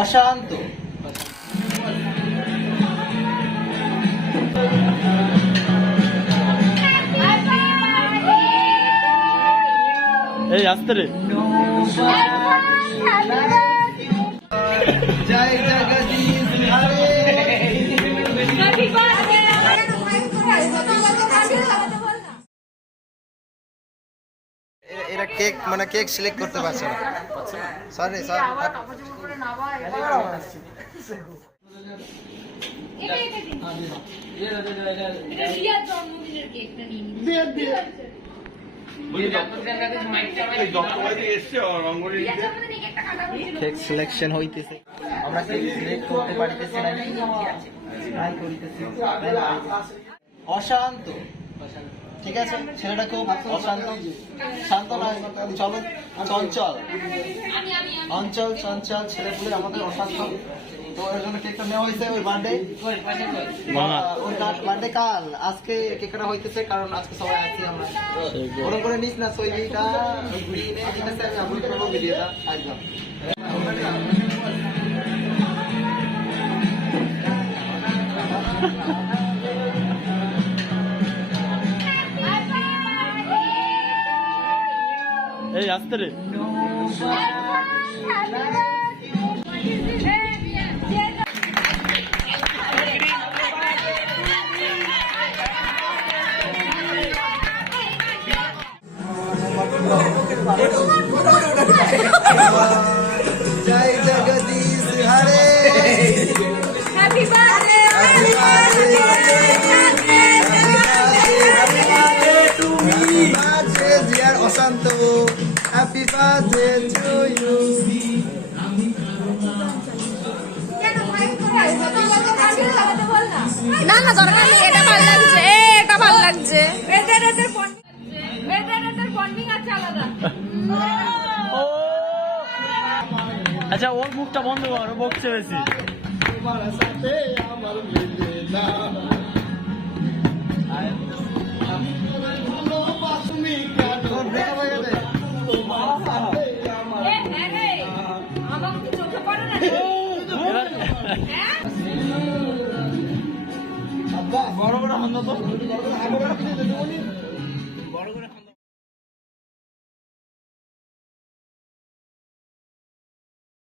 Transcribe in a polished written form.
অশান্ত। এই আসতে রে। জয় জগদীশ হরে। এরা কেক মানে কেক সিলেক্ট করতে পারছে না। Sorry sorry. কেক সিলেকশন হইতেছে, আমরা কেক সিলেক্ট করতে পারিতেছি না। ট্রাই করিতেছি। অশান্ত, ঠিক আছে, ছেলেটা খুব অশান্ত, শান্ত নয়, চলো চঞ্চল, অঞ্চল চঞ্চল ছেলেপুলে আমাদের অশান্ত। তো এর জন্য কেকটা নেওয়া হয়েছে। ওই বার্থডে, ওই বার্থডে কাল, আজকে কেক কাটা হইতেছে কারণ আজকে সবাই আছি আমরা। ওরকম করে নিস না সইবিটা, ঘুরিয়ে ঠিক আছে, আমি আপলোড করবো ভিডিওটা একদম। এই আসতে রে। জয় জগদীশ হরে। Happy birthday, happy birthday to me. Dear Ashanta, happy birthday to you. না না দরকার নেই, এটা ভালো লাগছে, এটা ভালো লাগছে। আচ্ছা ওর মুখটা বন্ধ কর, ও বকছে বেশি। বড় বড় হাত তো